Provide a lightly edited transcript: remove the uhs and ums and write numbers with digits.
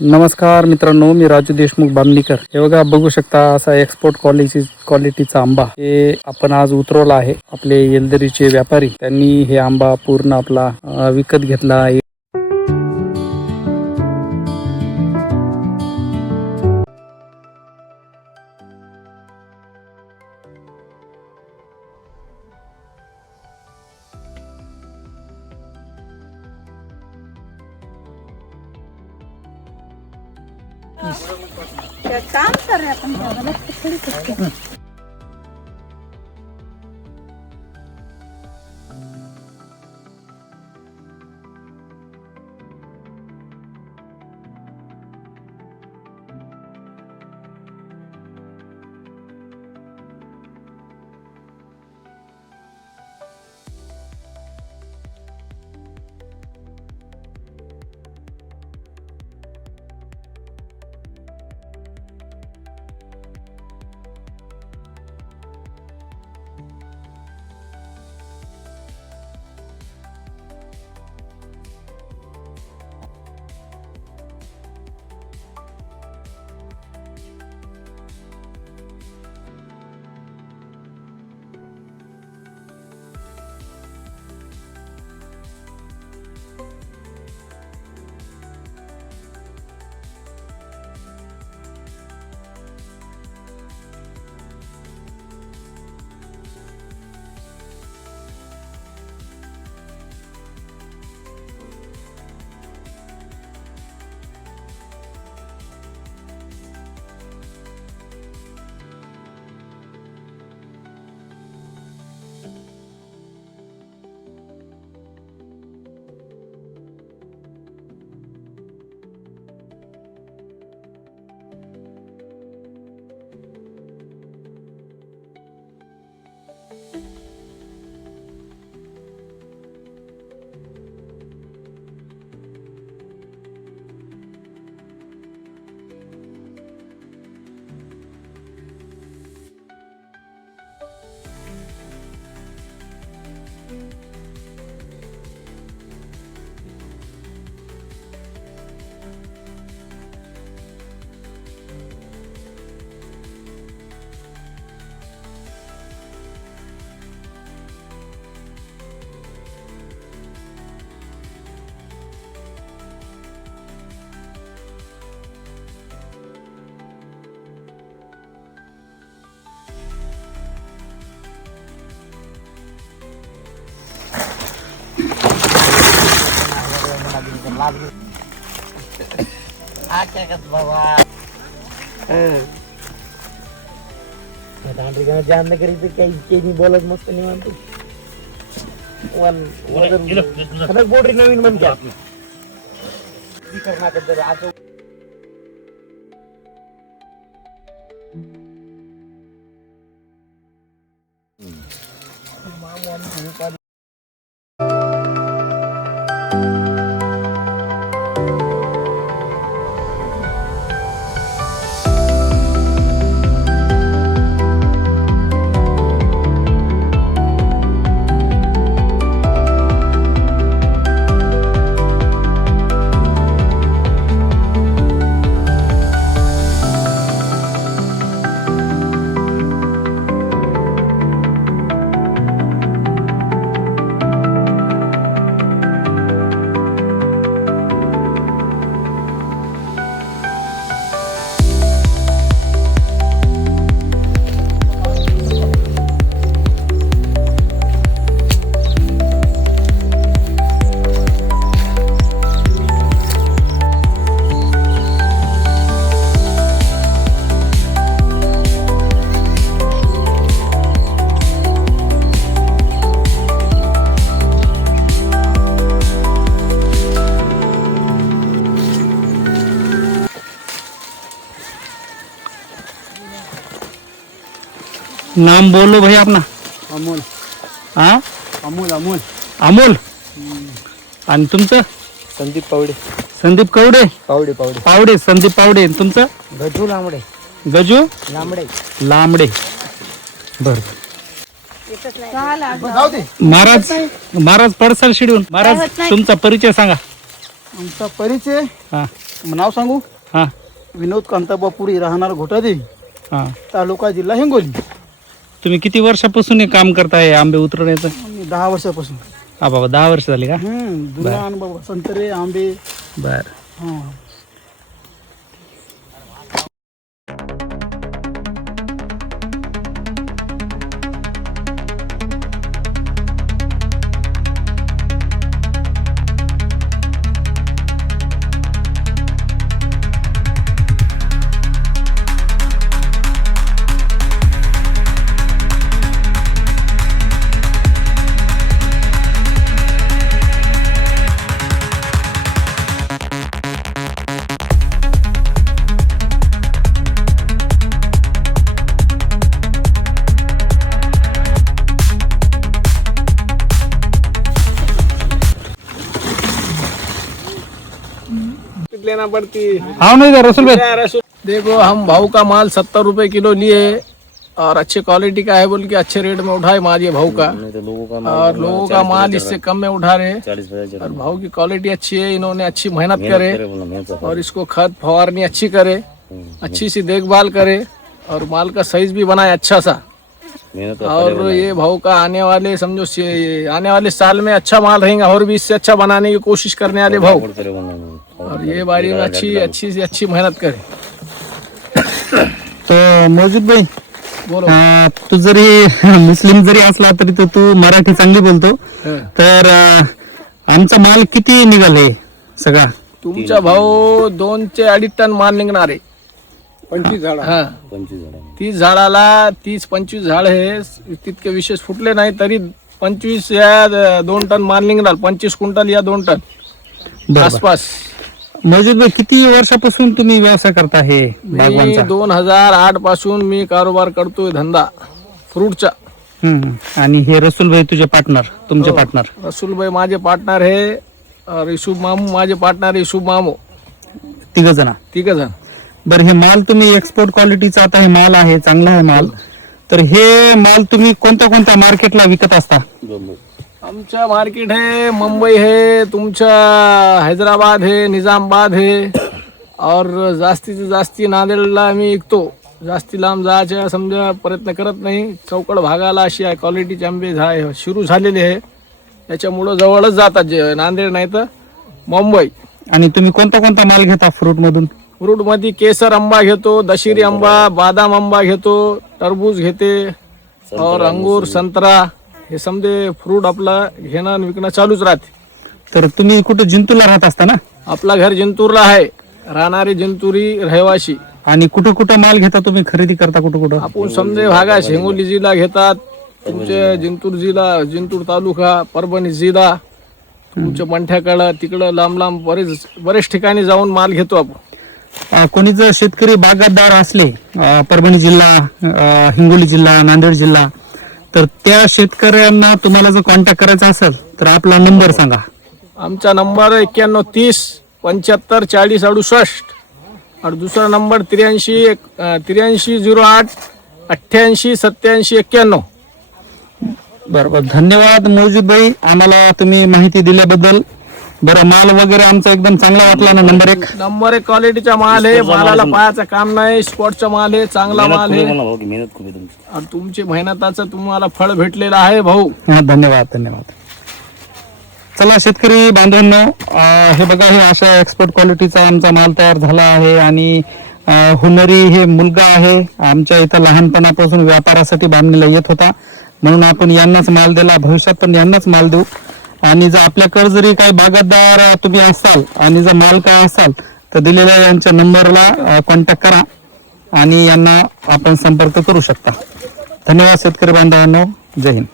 नमस्कार मित्रांनो, मी राजू देशमुख बामणीकर. हे बघा, बघू शकता असा एक्सपोर्ट क्वालिटीचा आंबा हे आपण आज उतरवला आहे. आपले येलदरीचे व्यापारी त्यांनी हे आंबा पूर्ण आपला विकत घेतला आहे. काम कर रहे अपन जामनगरी काही बोलत मस्त निवांत खरंच बोर्ड नवीन म्हणतो नाम बोलो भाई अपना. अमोल हा, अमोल अमोल अमोल. आणि तुमचं? संदीप पावडे संदीप कवडे. पावडे पावडे पावडे, संदीप पावडे. तुमचं? गजू लांबडे गजू लांबडे लांबडे. बर. जाऊ दे. महाराज पडसाल शिडून. महाराज, तुमचा परिचय सांगा. आमचा परिचय हा. नाव सांगू? हां विनोद कांताबा पुरी, राहणार घोटादेवी, हां. तालुका जिल्हा हिंगोली. तुम्ही किती वर्षापासून हे काम करताय आंबे उतरवण्याचं? मी 10 वर्षापासून. हा बाबा 10 वर्ष झाली का? जुना अनुभव, संत्रे आंबे. बर. हां. लेना पड़ती है। हाँ नहीं था रसूल भाई। देखो हम भाव का माल 70 रुपए किलो लिए और अच्छे क्वालिटी का है बोल के अच्छे रेट में उठाए माल ये भाव का, और लोगों का माल इससे कम में उठा रहे, और भाव की क्वालिटी अच्छी है। इन्होंने अच्छी मेहनत करे और इसको खाद फवारनी अच्छी करे, अच्छी सी देखभाल करे और माल का साइज भी बनाए अच्छा सा। और ये भाव का आने वाले समझो आने वाले साल में अच्छा माल रहेगा और भी इससे अच्छा बनाने की कोशिश करने वाले भाव, और ये बारी में अच्छी से अच्छी मेहनत करे। तो मौजूद भाई बोलो। तू जरी मुस्लिम जरी असला तरी तो तू मराठी चांगली बोलतो, तर आमचा माल किती निघाले सगळा? तुमचा भाव 2 ते 2.5 टन माल निघणार आहे. 25 झाड. हा 30 झाडाला 30-25 झाड हे तितके विशेष फुटले नाही तरी 25 या 2 टन माल निघणार. 25 क्विंटल या 2 टन बरोबर. आसपास. मौजूद भाई किती वर्षापासून तुम्ही व्यवसाय करता हे मी बागवानचा? 2008 पासून मी कारोबार करतोय धंदा फ्रूटचा. आणि हे रसूल भाई तुझे पार्टनर, तुमचे पार्टनर? रसूलभाई माझे पार्टनर आहे और युसुफ मामू माझे पार्टनर युसुफ मामू, तिघ जण. 3 जण. बरं, हे माल तुम्ही एक्सपोर्ट क्वालिटीचा आता हे माल आहे, चांगला आहे माल, तर हे माल तुम्ही कोणत्या कोणत्या मार्केटला विकत असता? आमचा मार्केट है मुंबई है, तुमचा हैदराबाद है, निजामाबाद है, और जास्तीत जास्ती नांदेडला आम्ही विकतो. जास्ती लांब जायचा समजा प्रयत्न करत नाही. चौकड भागाला अशी आहे क्वालिटीचे आंबे सुरू झालेले आहे, त्याच्यामुळं जवळच जातात. जे नांदेड नाही तर मुंबई. आणि तुम्ही कोणता कोणता माल घेता फ्रूट मधून? फ्रूट मध्ये केसर आंबा घेतो, दशेरी आंबा, बादाम आंबा घेतो, टरबूज घेते और अंगूर, संतरा, हे समजे फ्रूट आपला घेणं आणि विकणं चालूच राहते. तर तुम्ही कुठे जिंतूरला राहत असता ना? आपला घर जिंतूरला आहे, राहणारे जिंतुरी रहिवासी. आणि कुठं कुठं माल घेता तुम्ही, खरेदी करता कुठं कुठं? आपण समजे भागा हिंगोली जिल्हा घेतात, तुमचे जिंतूर जिल्हा, जिंतूर तालुका, परभणी जिल्हा, तुमच्या मंठ्याकडं तिकडं लांब लांब बरेच ठिकाणी जाऊन माल घेतो आपण. कोणी जर शेतकरी बागायतदार असले परभणी जिल्हा, हिंगोली जिल्हा, नांदेड जिल्हा, तर त्या शेतकऱ्यांना तुम्हाला जर कॉन्टॅक्ट करायचा असेल तर आपला नंबर सांगा. आमचा नंबर 91 30 75 40 68 और दूसरा नंबर 83 08 88 87 91. बरोबर, धन्यवाद मौजूद भाई, आम्हाला तुम्ही माहिती दिल्याबद्दल. बरं, माल वगैरे आमचा एकदम चांगला वाटला ना? नंबर एक क्वालिटीचा माल आहे, मालाला पाहायचं काम नाही, स्पॉटचा माल आहे, चांगला माल आहे, आणि तुमची मेहनताचं तुम्हाला फळ भेटलेलं आहे भाऊ. धन्यवाद धन्यवाद. चला शेतकरी बांधवांनो, हे बघा, हे अशा एक्सपोर्ट क्वालिटीचा आमचा माल तयार झाला आहे. आणि हुनरी हे मुलगा आहे, आमच्या इथं लहानपणापासून व्यापारासाठी बांधलेला येत होता, म्हणून आपण यांनाच माल दिला, भविष्यात पण यांनाच माल देऊ. आणि जर आपल्याकडे जरी काही बागायतदार तुम्ही असाल आणि जर माल काय असाल तर दिलेल्या यांच्या नंबरला कॉन्टॅक्ट करा आणि यांना आपण संपर्क करू शकता. धन्यवाद शेतकरी बांधवांनो, जय हिंद.